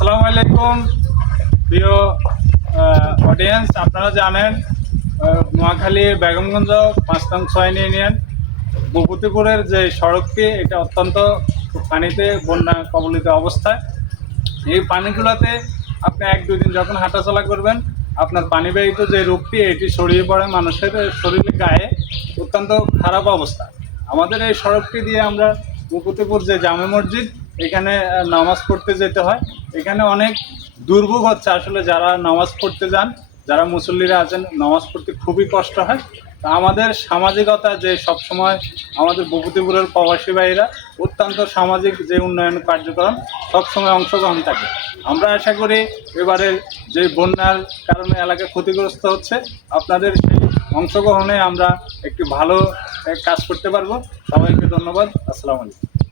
আসসালামু আলাইকুম। প্রিয় অডিয়েন্স আপনারা জানেন নোয়াখালী বেগমগঞ্জ পাঁচ নং ছয় ইউনিয়ন ভূপতিপুরের যে সড়কটি, এটা অত্যন্ত পানিতে বন্যা কবলিত অবস্থায়। এই পানিগুলোতে আপনি এক দুই দিন যখন হাঁটাচলা করবেন, আপনার পানিবাহিত যে রোগটি, এটি ছড়িয়ে পড়ে মানুষের শরীরে গায়ে। অত্যন্ত খারাপ অবস্থা। আমাদের এই সড়কটি দিয়ে আমরা মুকুতিপুর যে জামে মসজিদ, এখানে নামাজ পড়তে যেতে হয়। এখানে অনেক দুর্ভোগ হচ্ছে। আসলে যারা নামাজ পড়তে যান, যারা মুসল্লিরা আছেন, নামাজ পড়তে খুবই কষ্ট হয়। তা আমাদের সামাজিকতা যে সবসময় আমাদের বকুতিপুরের প্রবাসী ভাইরা অত্যন্ত সামাজিক যে উন্নয়ন কার্যক্রম, সবসময় অংশগ্রহণ থাকে। আমরা আশা করি এবারে যে বন্যার কারণে এলাকা ক্ষতিগ্রস্ত হচ্ছে, আপনাদের সেই অংশগ্রহণে আমরা একটি ভালো কাজ করতে পারব। সবাইকে ধন্যবাদ। আসসালামু আলাইকুম।